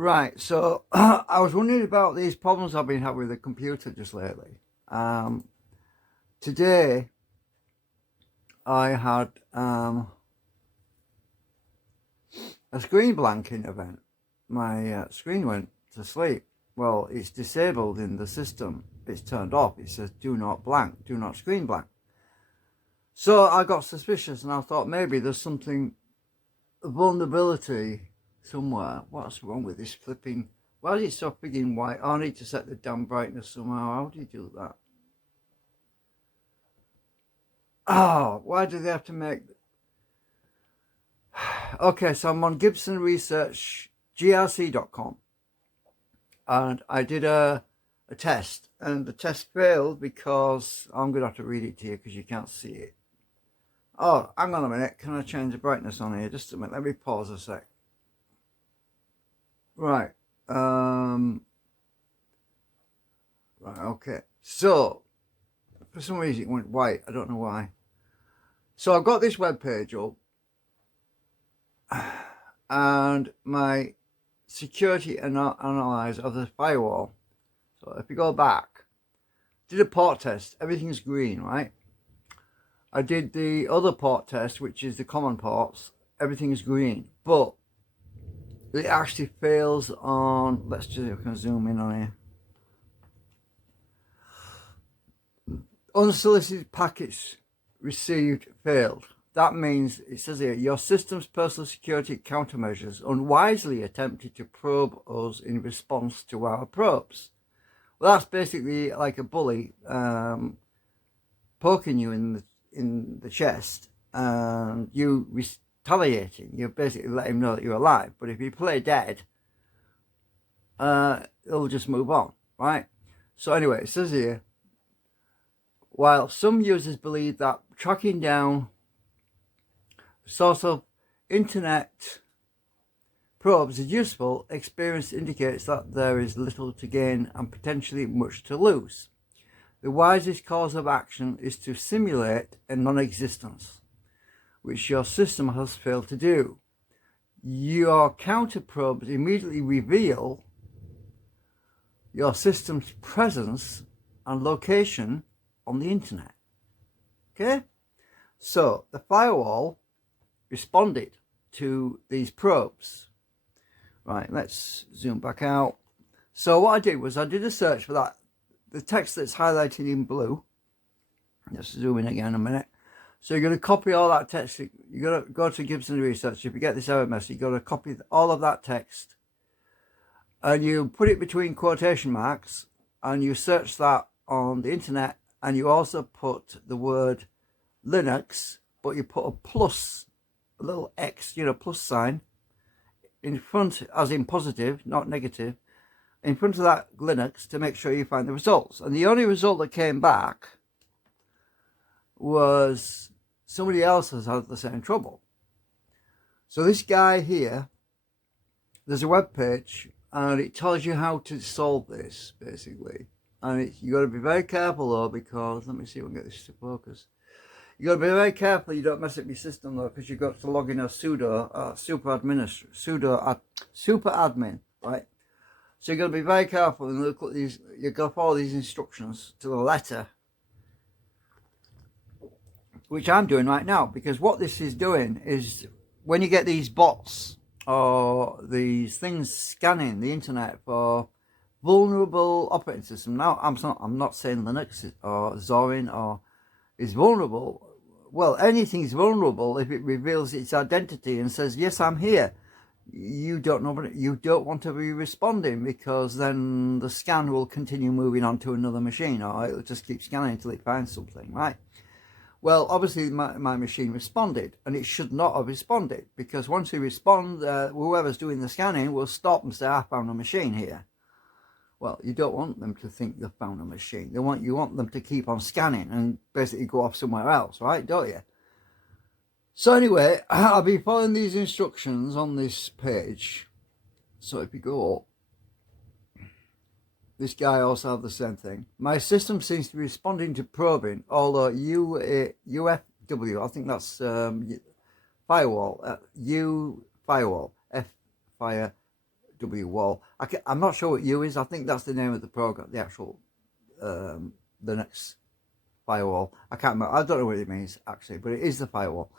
Right, so I was wondering about these problems I've been having with the computer just lately. Today I had a screen blanking event. My screen went to sleep. Well, it's disabled in the system. It's turned off. It says do not blank, do not screen blank. So I got suspicious and I thought maybe there's something, a vulnerability somewhere. What's wrong with this flipping? Why is it so frigging white? Oh, I need to set the damn brightness somehow. How do you do that? Oh, why do they have to make... Okay, so I'm on Gibson Research, grc.com. And I did a test. And the test failed because... I'm going to have to read it to you because you can't see it. Oh, hang on a minute. Can I change the brightness on here? Just a minute. Let me pause a sec. Right. Right, okay. So, for some reason it went white. I don't know why. So I've got this web page up. And my security analyzer of the firewall. So if you go back, did a port test. Everything's green, right? I did the other port test, which is the common ports. Everything's green. But it actually fails on, let's just, I can zoom in on here. Unsolicited packets received failed. That means, it says here, your system's personal security countermeasures unwisely attempted to probe us in response to our probes. Well, that's basically like a bully poking you in the chest and you retaliating. You basically let him know that you're alive. But if you play dead, it'll just move on, right? So anyway, it says here, while some users believe that tracking down the source of internet probes is useful, experience indicates that there is little to gain and potentially much to lose. The wisest course of action is to simulate a non-existence, which your system has failed to do. Your counter probes immediately reveal your system's presence and location on the internet. Okay? So the firewall responded to these probes. Right, let's zoom back out. So what I did was I did a search for that, the text that's highlighted in blue. Let's zoom in again a minute. So you're going to copy all that text. You're going to go to Gibson Research. If you get this error message, you've got to copy all of that text. And you put it between quotation marks. And you search that on the internet. And you also put the word Linux. But you put a plus, a little X, plus sign. In front, as in positive, not negative. In front of that Linux to make sure you find the results. And the only result that came back was somebody else has had the same trouble. So this guy here, there's a web page and it tells you how to solve this basically. And you got to be very careful though, because let me see if I can get this to focus. You got to be very careful you don't mess up your system though, because you've got to log in as super admin, right? So you've got to be very careful and look at these. You've got to follow these instructions to the letter, which I'm doing right now, because what this is doing is when you get these bots or these things scanning the internet for vulnerable operating system. Now I'm not saying Linux or ZORIN or is vulnerable. Well, anything's vulnerable if it reveals its identity and says, yes, I'm here. You don't know, you don't want to be responding, because then the scan will continue moving on to another machine, or it'll just keep scanning until it finds something, right? Well, obviously my machine responded, and it should not have responded, because once we respond, whoever's doing the scanning will stop and say, I found a machine here. Well, you don't want them to think they've found a machine. You want them to keep on scanning and basically go off somewhere else, right? Don't you? So anyway, I'll be following these instructions on this page. So if you go up, this guy also had the same thing. My system seems to be responding to probing, although UFW, I think that's firewall, Firewall, F fire UFW wall. I'm not sure what U is. I think that's the name of the program, the actual the next firewall. I can't remember. I don't know what it means actually, but it is the firewall.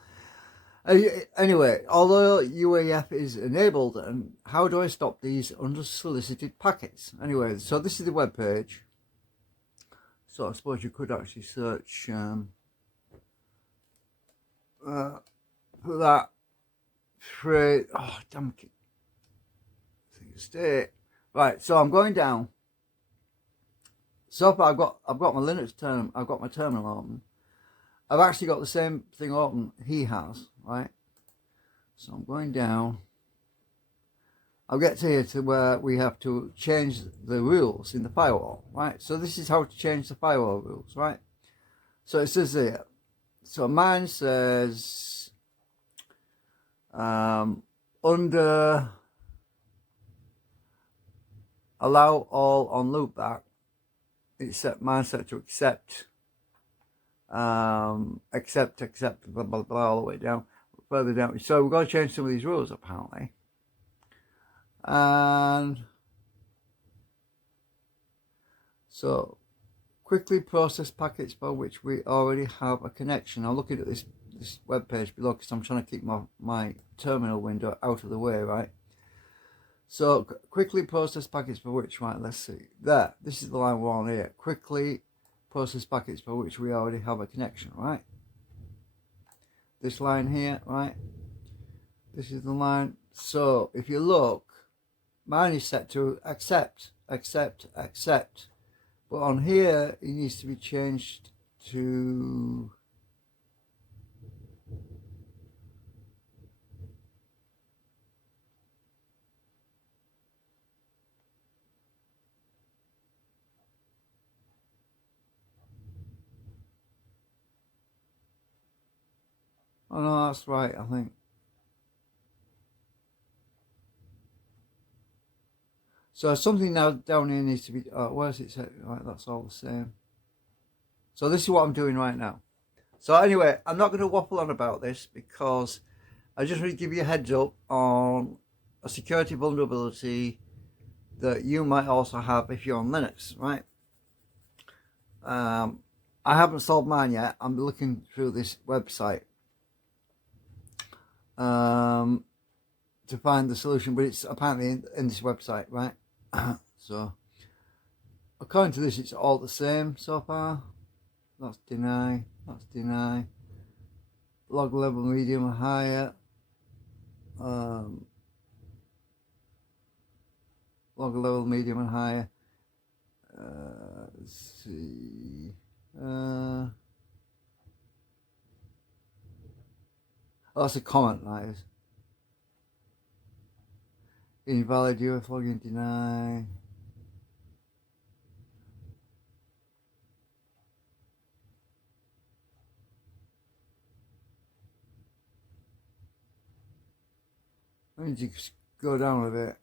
Anyway, although UAF is enabled, and how do I stop these unsolicited packets? Anyway, so this is the web page. So I suppose you could actually search for that phrase. Oh damn it! Stay right. So I'm going down. So far, I've got my Linux terminal. I've got my terminal open. I've actually got the same thing open he has, right? So I'm going down. I'll get to here to where we have to change the rules in the firewall, right? So this is how to change the firewall rules, right? So it says here. So mine says under allow all on loopback. It's mine set to accept. Accept, blah, blah, blah, all the way down, further down. So we've got to change some of these rules, apparently. And so, quickly process packets for which we already have a connection. I'm looking at this web page below because I'm trying to keep my terminal window out of the way, right? So, quickly process packets for which, right, let's see. There, this is the line we're on here. Quickly process packets for which we already have a connection, right? This line here, right? This is the line. So if you look, mine is set to accept. But on here, it needs to be changed to oh no, that's right, I think. So something now down here needs to be, where's it set? Right, that's all the same. So this is what I'm doing right now. So anyway, I'm not going to waffle on about this because I just want to give you a heads up on a security vulnerability that you might also have if you're on Linux, right? I haven't solved mine yet. I'm looking through this website to find the solution, but it's apparently in this website, right? So according to this, it's all the same so far. That's deny, that's deny. Log level medium or higher. Log level medium and higher. Let's see. Oh, that's a comment, that is. Invalid UF login deny. I need to go down a bit.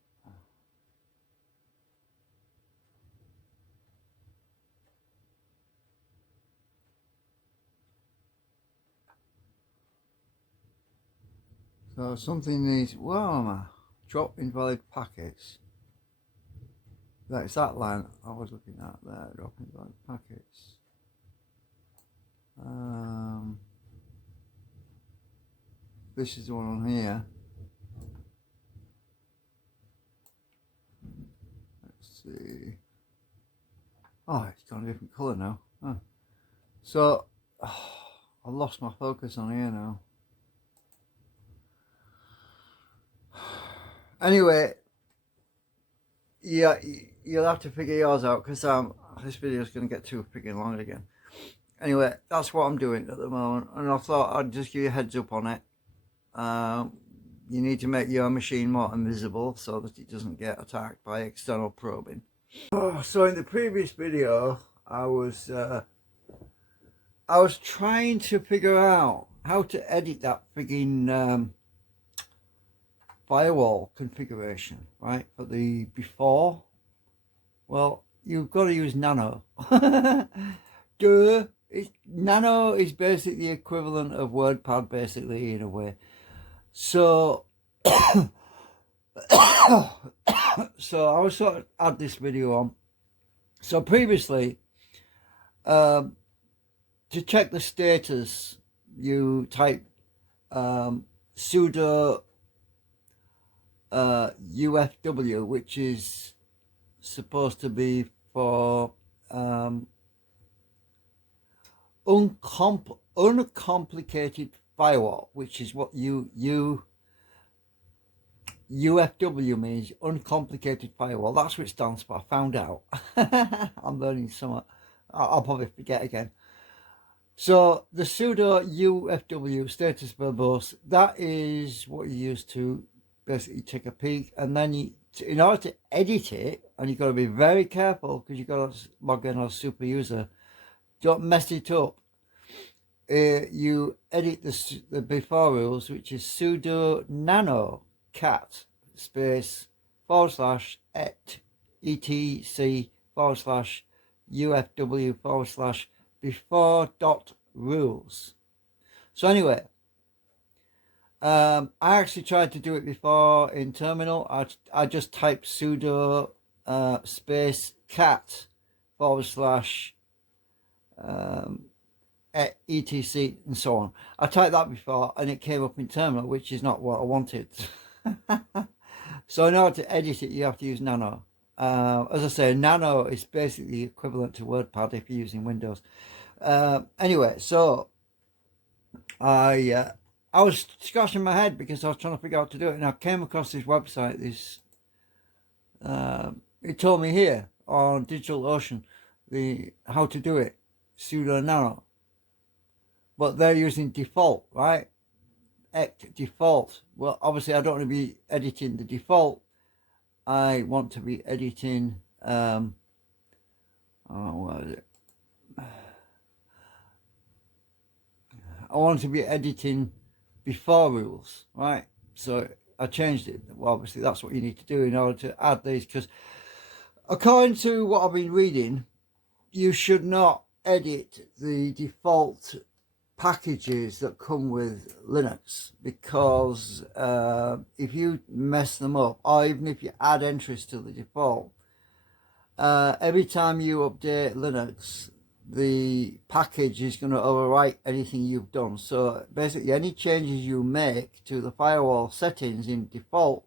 So something needs, where am I? Drop invalid packets. That's that line I was looking at there, drop invalid packets. This is the one on here. Let's see. Oh, it's got a different colour now. Oh. So, I lost my focus on here now. Anyway, yeah, you'll have to figure yours out because this video is going to get too freaking long again. Anyway, that's what I'm doing at the moment, and I thought I'd just give you a heads up on it. You need to make your machine more invisible so that it doesn't get attacked by external probing. So in the previous video, I was trying to figure out how to edit that frigging firewall configuration, right? For the before, well, you've got to use nano. Duh. Nano is basically the equivalent of WordPad, basically, in a way. So So I was sort of add this video on. So previously, to check the status, you type sudo UFW, which is supposed to be for uncomplicated firewall, which is what UFW means, uncomplicated firewall. That's what it stands for. I found out. I'm learning something. I'll probably forget again. So the sudo UFW status verbose, that is what you use to basically take a peek, and then you, in order to edit it, and you've got to be very careful because you've got to log in as super user. Don't mess it up. You edit the before rules, which is sudo nano cat space /et etc /UFW before .rules. So anyway, I actually tried to do it before in terminal. I just typed sudo space cat etc and so on. I typed that before and it came up in terminal, which is not what I wanted. So in order to edit it, you have to use nano. As I say, nano is basically equivalent to WordPad if you're using Windows. Anyway, so I was scratching my head because I was trying to figure out how to do it, and I came across this website. It told me here on DigitalOcean how to do it, sudo nano, but they're using default, right? Default. Well, obviously I don't want to be editing the default. I want to be editing what is it? I want to be editing before rules, right? So I changed it. Well, obviously that's what you need to do in order to add these, because according to what I've been reading, you should not edit the default packages that come with Linux, because if you mess them up, or even if you add entries to the default, every time you update Linux, the package is going to overwrite anything you've done. So basically any changes you make to the firewall settings in default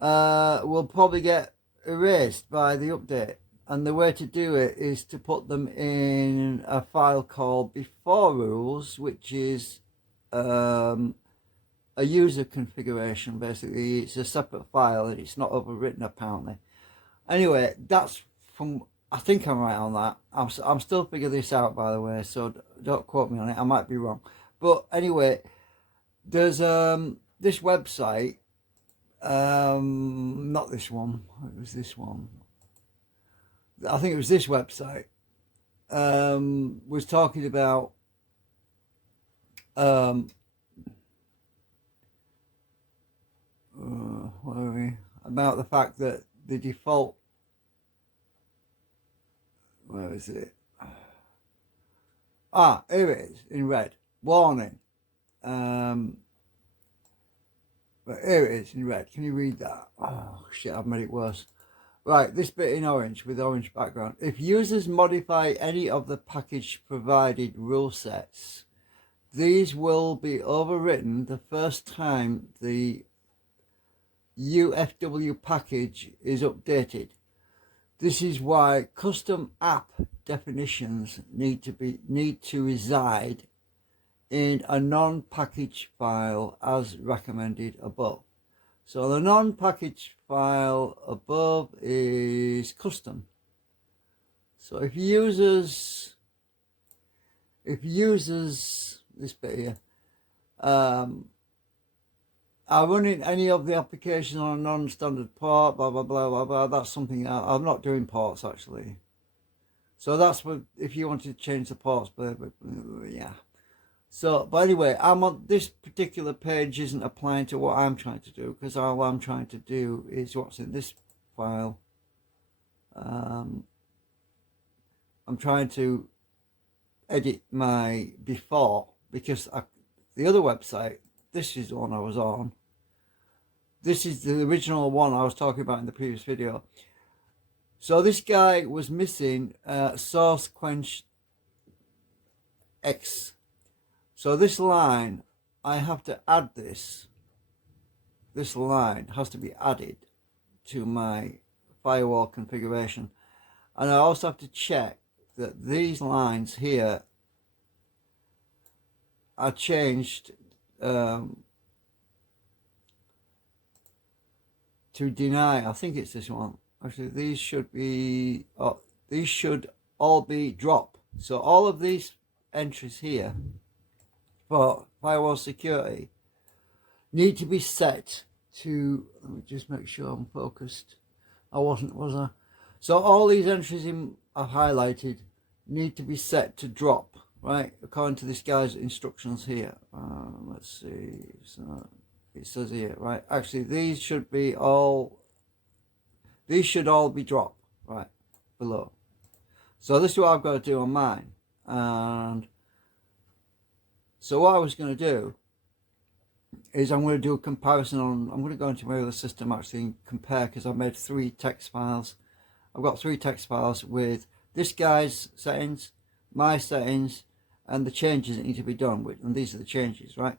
will probably get erased by the update. And the way to do it is to put them in a file called before rules, which is a user configuration. Basically, it's a separate file and it's not overwritten apparently. Anyway, that's from, I think I'm right on that. I'm still figuring this out, by the way, so don't quote me on it. I might be wrong. But anyway, there's this website, not this one, it was this one. I think it was this website, was talking about what are we? About the fact that the default, where is it? Ah, here it is in red. Warning. But here it is in red. Can you read that? Oh shit, I've made it worse. Right, this bit in orange with orange background. If users modify any of the package provided rule sets, these will be overwritten the first time the UFW package is updated. This is why custom app definitions need to reside in a non-package file as recommended above. So the non-package file above is custom. So if users, this bit here, are running any of the applications on a non-standard port, blah, blah, blah, blah, blah, that's something I'm not doing ports actually. So that's what, if you wanted to change the ports, but yeah. So, but anyway, I'm on this particular page isn't applying to what I'm trying to do, because all I'm trying to do is what's in this file. I'm trying to edit my before, because the other website, this is the one I was on, this is the original one I was talking about in the previous video. So this guy was missing source quench X. So this line, I have to add this. This line has to be added to my firewall configuration. And I also have to check that these lines here are changed to deny. I think it's this one. Actually, these should be, these should all be drop. So all of these entries here for firewall security need to be set to, let me just make sure I'm focused. I wasn't, was I? So all these entries I've highlighted need to be set to drop, right? According to this guy's instructions here. Let's see. So it says here, right? Actually, these should all be drop, right, below. So this is what I've got to do on mine. And so what I was going to do is I'm going to do a comparison on, I'm going to go into my other system actually and compare, because I've made 3 text files. I've got 3 text files with this guy's settings, my settings, and the changes that need to be done with, and these are the changes, right?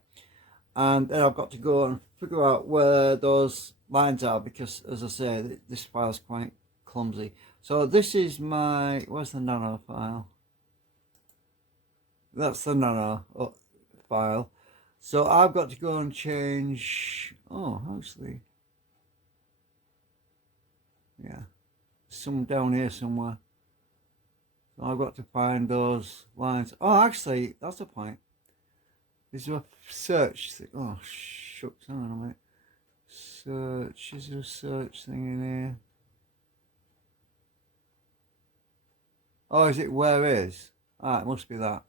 And then I've got to go and figure out where those lines are, because as I say, this file is quite clumsy. So this is my, where's the nano file? That's the nano file. So I've got to go and change, oh, actually, yeah, some down here somewhere. So I've got to find those lines. Oh, actually, that's the point. Is there a search thing? Oh, shucks, hang on a minute. Search, is there a search thing in here? Oh, is it where is? Ah, it must be that.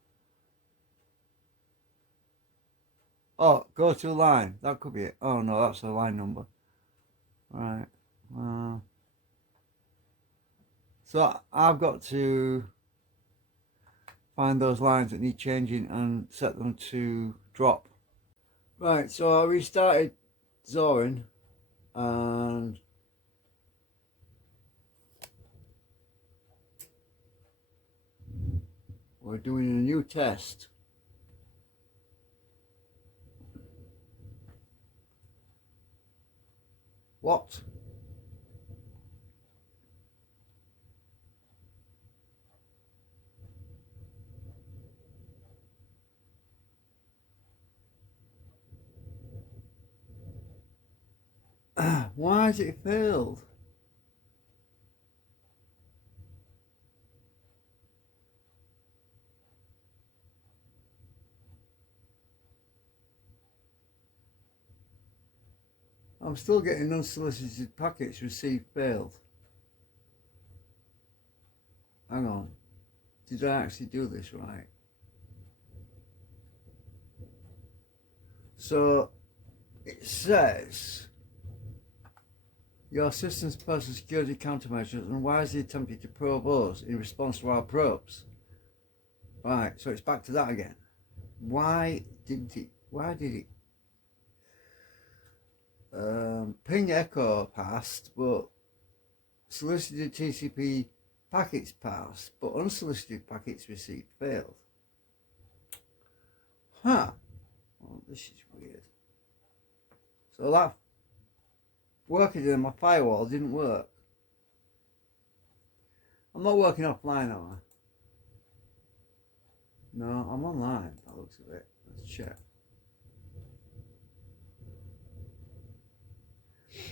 Oh, go to line. That could be it. Oh no, that's the line number. Right. So I've got to find those lines that need changing and set them to drop. Right, so I restarted Zorin and we're doing a new test. What? Why has it failed? I'm still getting unsolicited packets received failed. Hang on. Did I actually do this right? So it says your system's personal security countermeasures and wisely attempted to probe us in response to our probes. Right, so it's back to that again. Why did it ping echo passed, but solicited TCP packets passed, but unsolicited packets received failed? Huh. Oh, this is weird. So that working in my firewall didn't work. I'm not working offline, am I? No, I'm online, by the looks of it. Let's check.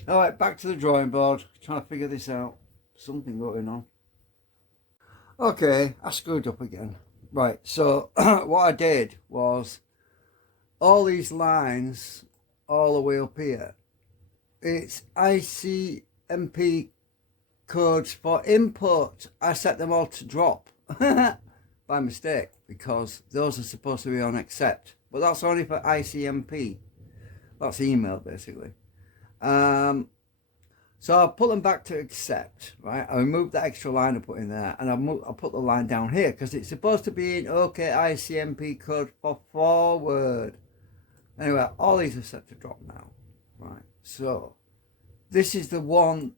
Alright, back to the drawing board, trying to figure this out. Something going on. Okay, I screwed up again. Right, so what I did was all these lines all the way up here, it's ICMP codes for input. I set them all to drop by mistake, because those are supposed to be on accept, but that's only for ICMP. That's email basically. So I put them back to accept, right? I removed that extra line I put in there, and I put the line down here because it's supposed to be in OK ICMP code for forward. Anyway, all these are set to drop now, right? So this is the one.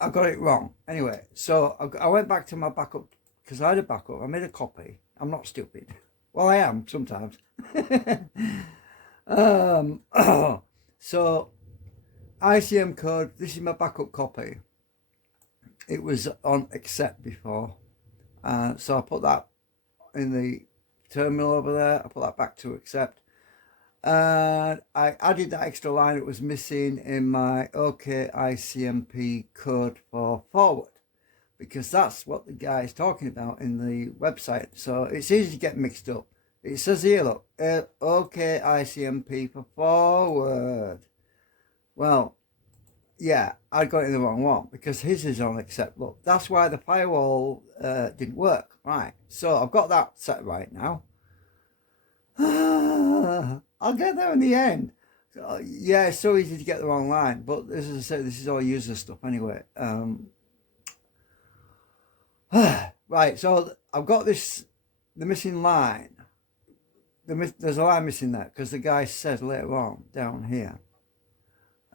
I got it wrong. Anyway, so I went back to my backup because I had a backup. I made a copy. I'm not stupid. Well, I am sometimes. um, so ICM code. This is my backup copy. It was on accept before, so I put that in the terminal over there. I put that back to accept. And I added that extra line that was missing in my OK ICMP code for forward, because that's what the guy is talking about in the website. So it's easy to get mixed up. It says here, look, OK ICMP for forward. Well, yeah, I got it in the wrong one because his is on accept. Look, that's why the firewall didn't work. Right, so I've got that set right now. I'll get there in the end. Yeah, it's so easy to get the wrong line, but as I said, this is all user stuff anyway. Right, so I've got the missing line. There's a line missing there because the guy says later on down here.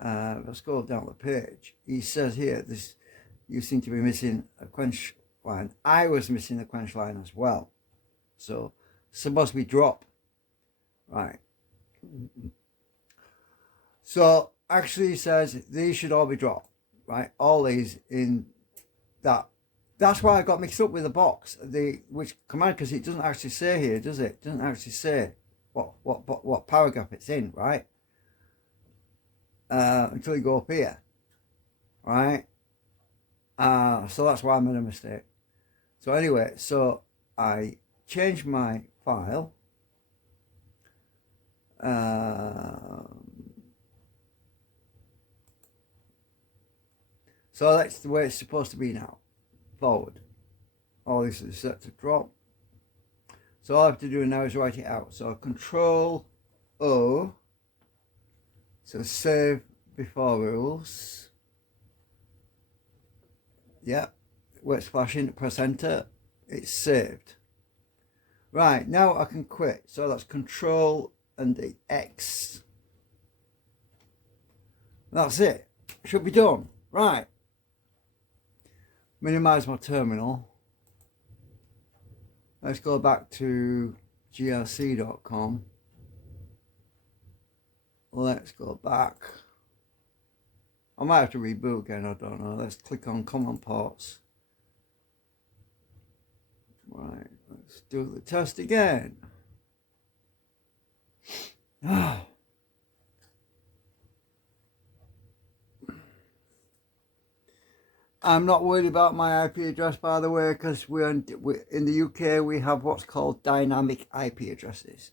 Let's go down the page. He says here, you seem to be missing a quench line. I was missing a quench line as well. So it's supposed to be drop. Right. So actually he says these should all be dropped. Right. All these in that. That's why I got mixed up with the box. Which command, because it doesn't actually say here, does it? It doesn't actually say what paragraph it's in, right? Until you go up here. Right. So that's why I made a mistake. So anyway, so I changed my file. So that's the way it's supposed to be now. Forward. All this is set to drop. So all I have to do now is write it out. So Control O. So save before rules. Yep. Where it's flashing, press enter. It's saved. Right, now I can quit. So that's Control and the X. That's it. Should be done. Right. Minimize my terminal. Let's go back to grc.com. Let's go back. I might have to reboot again, I don't know. Let's click on common ports. Right, let's do the test again. I'm not worried about my IP address, by the way, because we're in the UK. We have what's called dynamic IP addresses.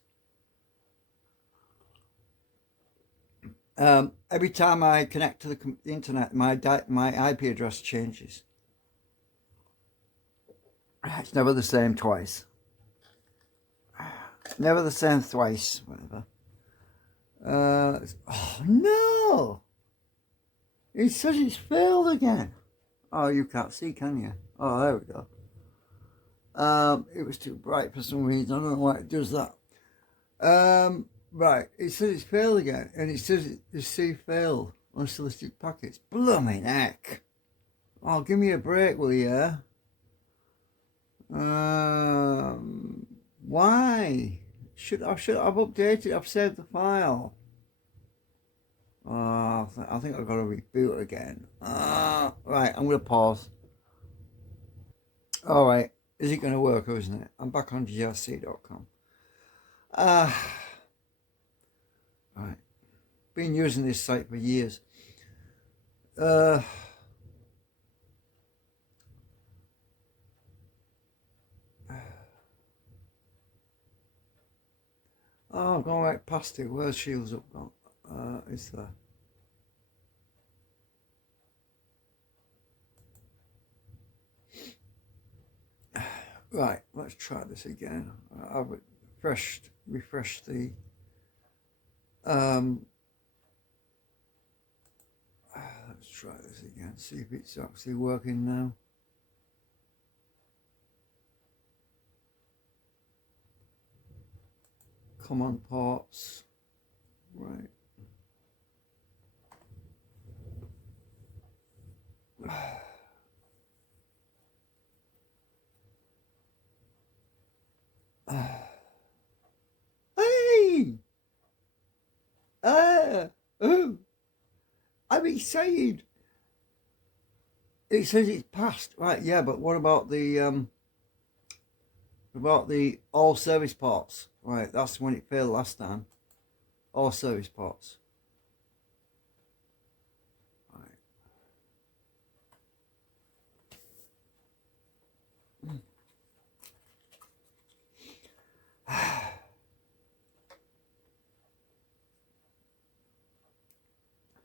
Every time I connect to the internet, my IP address changes. It's never the same twice. Never the same twice. Whatever. Oh no! It says it's failed again. Oh, you can't see, can you? Oh, there we go. It was too bright for some reason. I don't know why it does that. Right, it says it's failed again, and it says it's failed unsolicited packets. Blooming heck! Oh, give me a break, will you? Why? I've updated. I've saved the file. I think I've got to reboot again. Right, I'm going to pause. Alright, is it going to work or isn't it? I'm back on grc.com. Right, been using this site for years. Oh, I've gone right past it. Where's Shields Up gone? It's there. Right, let's try this again. I've refreshed the let's try this again, see if it's actually working now. Common ports, right. Hey! Oh, I'm excited. It says it's passed. Right, yeah, but what about the all service ports? Right, that's when it failed last time. All service ports.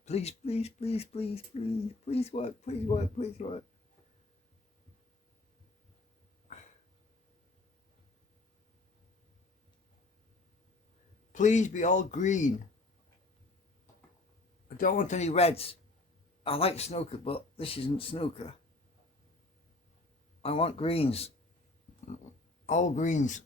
Please, please, please, please, please, please work, please work, please work. Please be all green. I don't want any reds. I like snooker, but this isn't snooker. I want greens. All greens.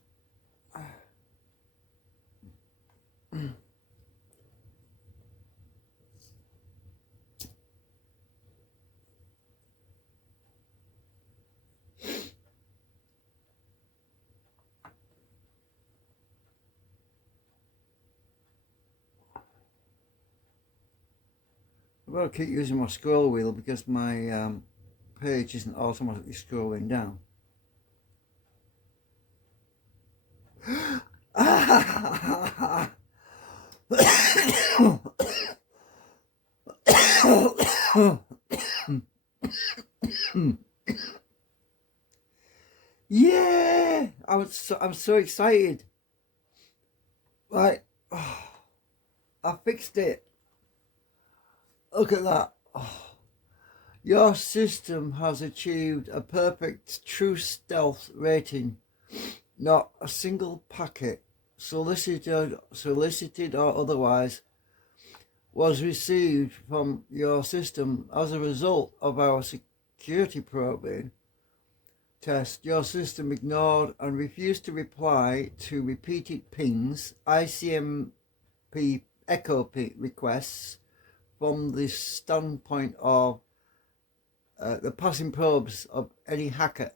I've got to keep using my scroll wheel because my page isn't automatically scrolling down. Yeah, I'm so excited. Right, I fixed it. Look at that. Your system has achieved a perfect true stealth rating. Not a single packet, solicited or otherwise, was received from your system as a result of our security probing test. Your system ignored and refused to reply to repeated pings, ICMP echo requests from the standpoint of the passing probes of any hacker.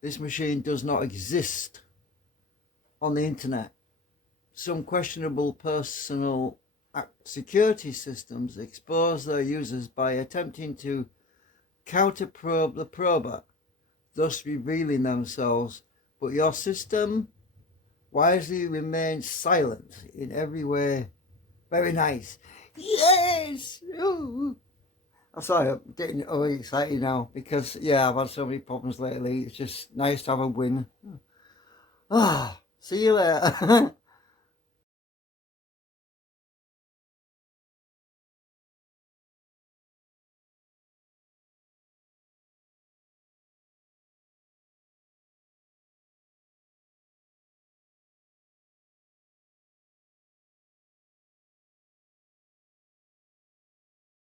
This machine does not exist on the internet. Some questionable personal security systems expose their users by attempting to counter-probe the prober, thus revealing themselves, but your system wisely remains silent in every way. Very nice. Yes! Ooh. I'm sorry, I'm getting overly excited now because, yeah, I've had so many problems lately. It's just nice to have a win. Ah, see you later.